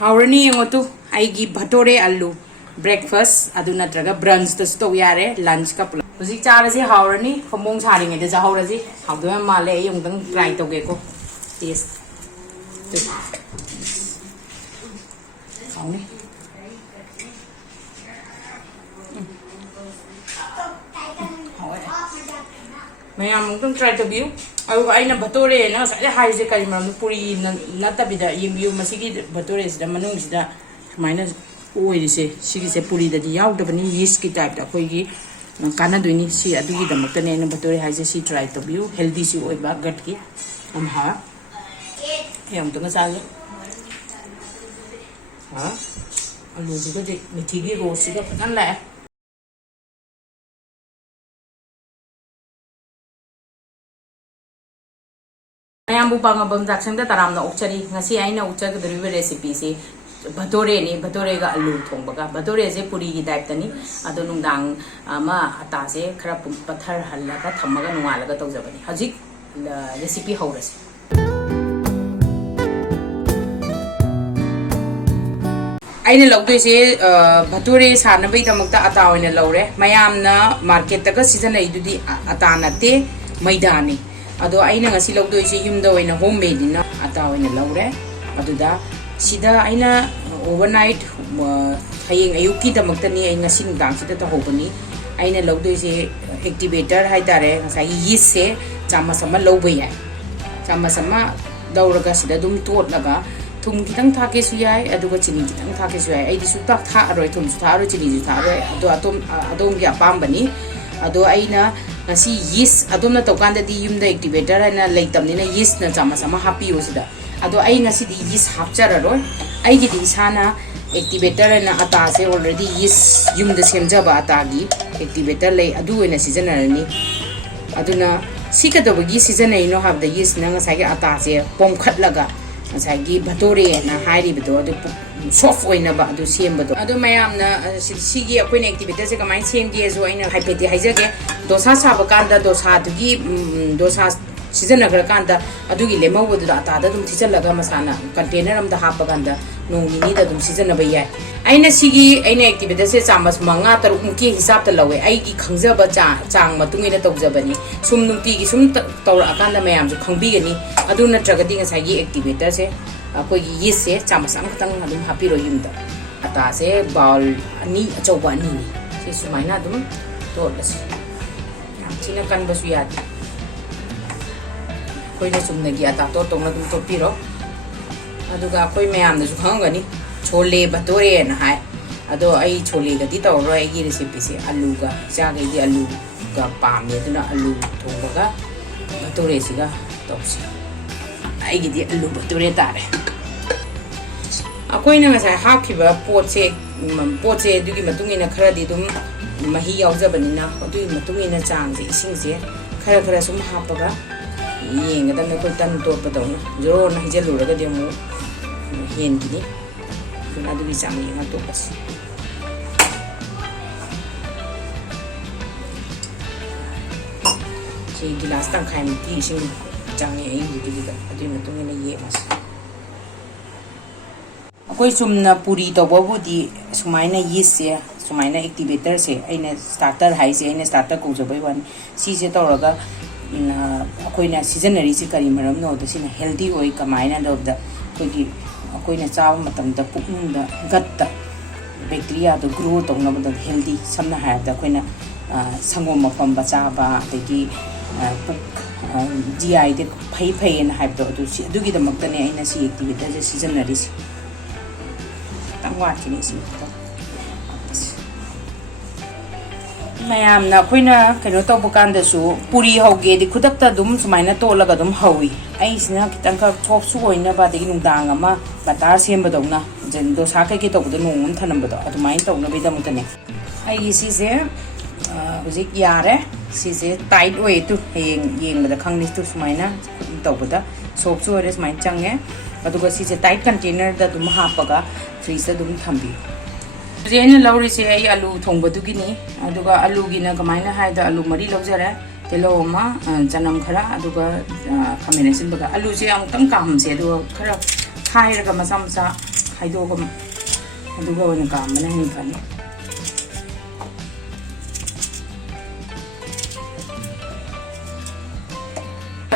Haurani yengotu aigi bhature aloo breakfast adu natraga brunch tas to yare lunch ka pula hujik charasi haurani khomong charinge de jahorasi hawdo male yongdang try toge ko taste hauni mayam mungkin try to view I na bhature na sa hai je kali maram puri na tabida yimyu masigi bhature sida manung sida maina oi se sigi se puri da di yaw da bani yeast ki type da koi gi kana doini si adu gi damak ne na bhature hai je si try to view healthy si oi ba gut ki ha yam to sa ge ha alu ji da mithi gi ro si ga phan la Pangambam pangambamchakshang da taramna ukchari ngasi aina ukchar kadriba recipe se bhature ni bhature ga aloo thongba ga bhature je puri gi type tani adu nungdang ama atta se khara pathar halla ka thamaga nungala ga tawjabani hajik recipe haurase aina logdoi se bhature sana bai damakta atta oina lawre mayamna market ta ga season ai dudi atta nate maida ni ado aina ngasi logdoi se yumda oina homemade na ata oina lawre aduda sida aina overnight hayeng ayuki damakta ni ai ngasi nungdang sida ta hobani aina logdoi se activator hai tare ngasai yeast se chama sama lowbai ya chama sama dauraga sida dum tot laga thum kitang thake su yai aduga chini kitang thake su yai ai disu tak tha aroi thum su tha aroi chini su tha aroi ado atom gi apambani ado aina ngasi yeast adomna tokanda di yumda activator na leitamni na yeast na chama sama happy osida ado ai ngasi di yeast hapchara roi ai gi di sana activator na ata se already yeast yumda semjaba ata gi activator lei adu ena seasonal ni aduna sikatogi seasonal no have the yeast na ngasa gi ata se pomkhat laga ngasa gi bhature na hairi bido adu soft oina ba adu sembado adu mayam na sigi akoina activator se kamai semge zo aina haipeti haijage dosa saba kanda dosa dugi dosa season agra kanda adugi lemo bodu ata da dum thicalaga masana container am da hapa kanda nong ni da dum season ba yai aina sigi aina activator se chamas manga taruk muki hisab ta lawe ai gi khangjaba chang matung ina tawjabani sum nungti gi sum tawra kanda mayam ju khangbi gani adu na tragadi nga sagi activator se akoi gi yeast se chamas am khang adum hapiro yumda ata se bowl ani achauba ni se sumaina dum to das china kan basu yad koi na sumna gi ata to tong na dum to piro aduga koi mayam na ju khangani chole bhature na hai ado ai chole ga di taw ro ai gi recipe se aloo ga cha ga di aloo ga pam ye duna aloo thongba ga bhature si ga tawsi ai gi di aloo bhature tare akoi na ngasai hapkiba potse dugi matungina khara di dum mahi yaujabani na adui matungina chang se ising se khara sum hapaga yenga da ko tan to padona zoro na hijalu raga demu hen gini kuna dugi chang yenga to pas si gilas tang khai mi ising chang ye ai gi da adui matungina ye mas akoi sumna puri to babu di sumaina yeast se sumaina activator se aina starter hai se aina starter ko jabai wan si se toraga akoina seasonary se kari maram no da sina healthy oi kamaina do da kogi akoina chaw matam da puknung da gut da bacteria do grow tong na da healthy samna ha da koina sangom mafam ba cha ba degi puk GI de phai na ha do du si du gi da makta ne aina si activator se seasonary se tangwa chini si mayam na koina keno to bukan da su puri hoge di khudakta dum sumaina to laga dum hawi ai sina kitang ka chop su oina ba de nungdang ama batar sem badona jen do sa kai ki to bu nung thanam bado adumai to na bi da mutane ai si se hujik yare si se tight way tu yeng da khang ni tu sumaina to bu da sop su ores mai change aduga si se tight container da dum hapaga freeze da dum thambi Jena lauri se ai aloo thongba du gini aduga aloo gina kamaina hai da aloo mari laujara telo ma janam khara aduga khamena sin baga aloo se ang tang kam se do khara khai ra ga masam sa खाइदोग कामना है funny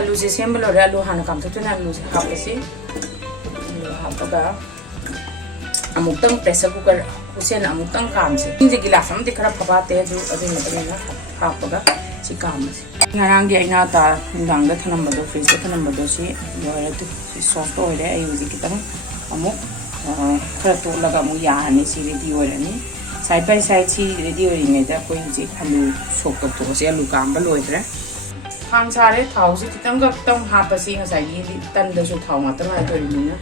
आलू से same लोरे आलू हाँ काम तो आलू से हापे से हापगा अमुक्तंग प्रेशर कुकर उसे अमुक्तंग काम से इंजे गिलास हम दिखरा फबाते जो अभी मतलब हापगा सी काम से ngarang di aina ta ndang da thanam bado freeze da thanam bado si yore tu soft oil ai uji kitang amuk khara to laga mu ya ni si ready oil ni side by side si ready oil ni da koi ji alu sok to se alu kam ba loi dre khang sare thau si kitang ga tong ha pa si ngasai ni tan da su thau ma ta ma to ni na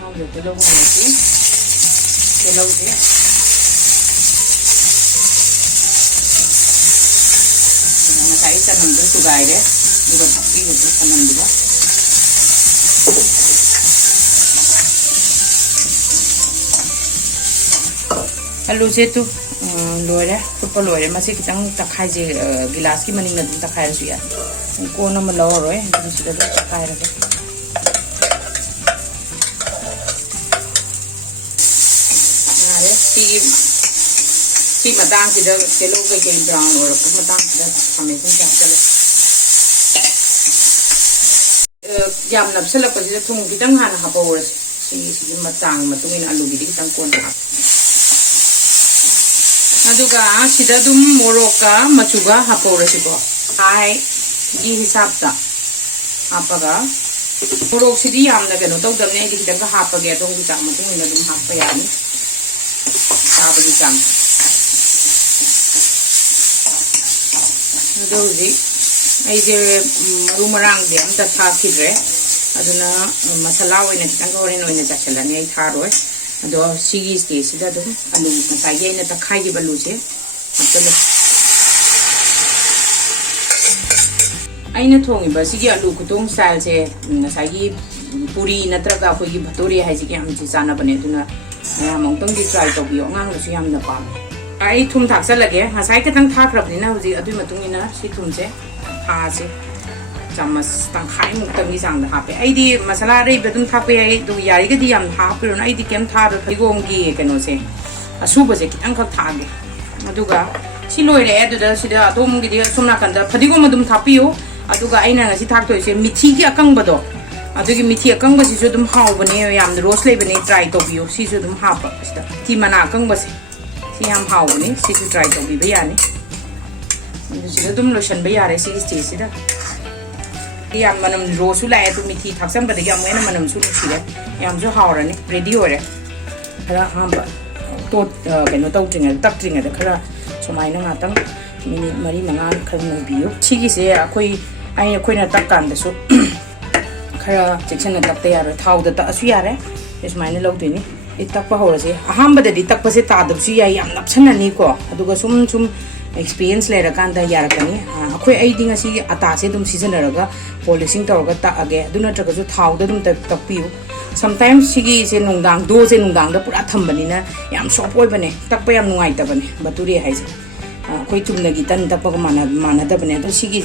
ha yo te lo mo si te lo si Saya sanam tu sugai deh, juga tapi itu sanam juga. Alu je tu loire, super loire. Masih kita tak khai je gelas ki maning nanti tak khai suya. Ko nama lor roy, jadi sudah tak khai lagi. Nah, si matang kita kelo ke kain brown or matang kita kami pun capture. Jam nap sila pasti kita tunggu kita ngah nak apa orang si matang matungin alu gitu kita kon tak. Aduga sida dum moroka macuga apa orang sih kok. Hai di hisap tak apa ga? Morok sidi jam nak keno tahu damnya di kita apa ga dong kita matungin dum apa ya ni? Apa kita? Dozi, aje rumarang de am ta tha khidre aduna masala oina kitang gorin oina chachalani ai tharo ado sigi stage da do alu masai ye na ta khai gi balu se atlo aina thongi ba sigi alu kutung style se masai gi puri natra ka khoi gi bhature hai ji ki am ji chana bane aduna ya mong tong gi try to bi ngang lu su yam na pa ai thum thak sa lage ngasai ka tang thak rab ni na huji adui matung ina si thum se ha se chamas tang khai muk tang gi sang da ha pe ai di masala rei bedum thak pe ai du yari ga di yam ha pe ron ai di kem tha ro thai gong gi keno se asu ba se kitang khak tha ge aduga si loi re adu da si da dom gi di sumna kan da phadi gom adum thapi yo aduga aina ngasi thak to se mithi gi akang ba do adugi mithi akang ba si su dum hau ba ne yam roast le ba ne try to bi yo si su dum ha pa sta ti mana akang ba se si ham hau ni si tu try to bi ba ni si dum lotion ba ya re si stage si da yam manam ro su la tu mithi thaksam ba de yam na manam su si re yam su hau ra ni ready ho re khara ham ba to ke no tau tring tak tring da khara somai na ngatang minute mari manga khar no bi yo si gi se akoi ai akoi na tak kan da su khara section na tak te ya re thau da ta asu ya re ismai na lo tu ni itak pa hora se aham ba di tak pa se ta dab su ya yam nap chana ni ko aduga sum experience le ra kan da yar kani akhoi ai ding asi ata se dum season ra polishing tor ga ta age aduna tra ga su thau da dum tak piu sometimes sigi se nungdang do se nungdang da pura tham bani na yam shop oi bane tak pa yam nungai ta bane bature hai se akhoi chumna gi tan tak pa ga mana da bane to sigi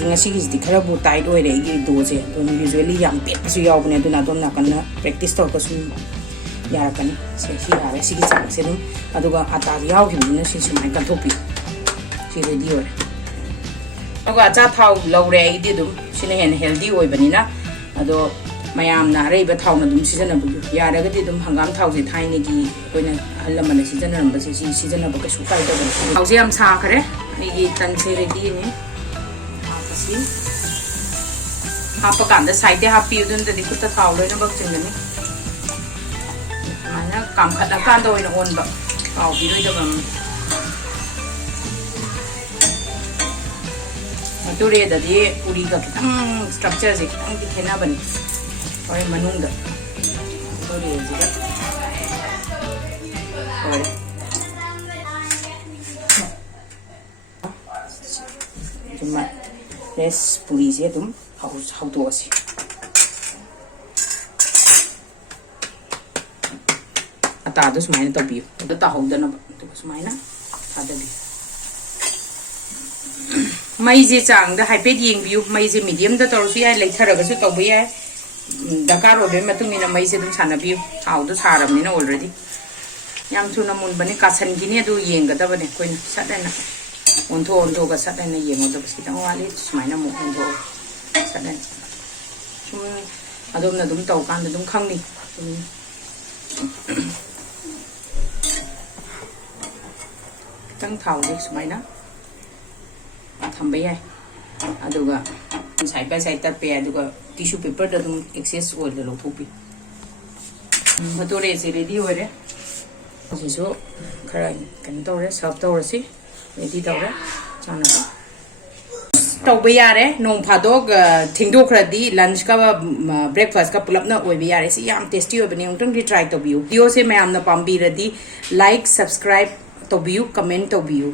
di khara bu tight oi re gi do se to usually yam pet su yaw bane aduna dom na kan na practice tor ka su yarakani se hi ara sigi chang se dum aduga ata yaw him na si sumai kan thopi si ready ore aduga cha thau lore ai di dum sine hen healthy oi bani na ado mayam na rei ba thau na dum season bu yara ga di dum hangam thau se thai ni gi koina halama na season ram ba se si season ba ka su kai da thau se am sa khare ai gi tan se ready ni si apa kan da side ha pi dun da di kut thau loi na ba ching ni mana kam khat kan doi na on ba kau bi doi da bam Bature da di puri ka kitang structure se kitang di khena bani oi manung da Bature ji da oi cuma res puri se dum hau to asi ata do sumaina to bi da ta hau da na to sumaina ada bi mai je chang da haipet yeng view mai je medium da tor su ai lai thara ga su to bi ai daka ro be matung ina mai se dum sana biu thau do saram ni na already yam thuna mun bani kasan gi ne du yeng ga da bani koin sat na on tho ga sat na yeng do si ta wali smai na mu on tho sat na adom na dum tau kan dum khang ni tang thau dik smai na tham bai ai aduga side by side tar pe aduga tissue paper da dum excess oil da lothopi bhature se ready hore si so khara kan tawre serve tawrasi ready tawre chana tau ba yare nong phadok thingdo khradi lunch ka breakfast ka pulap na oi ba yare si yam tasty obani ongtang ri try to view video se mayam na pambi radi like subscribe to view comment to view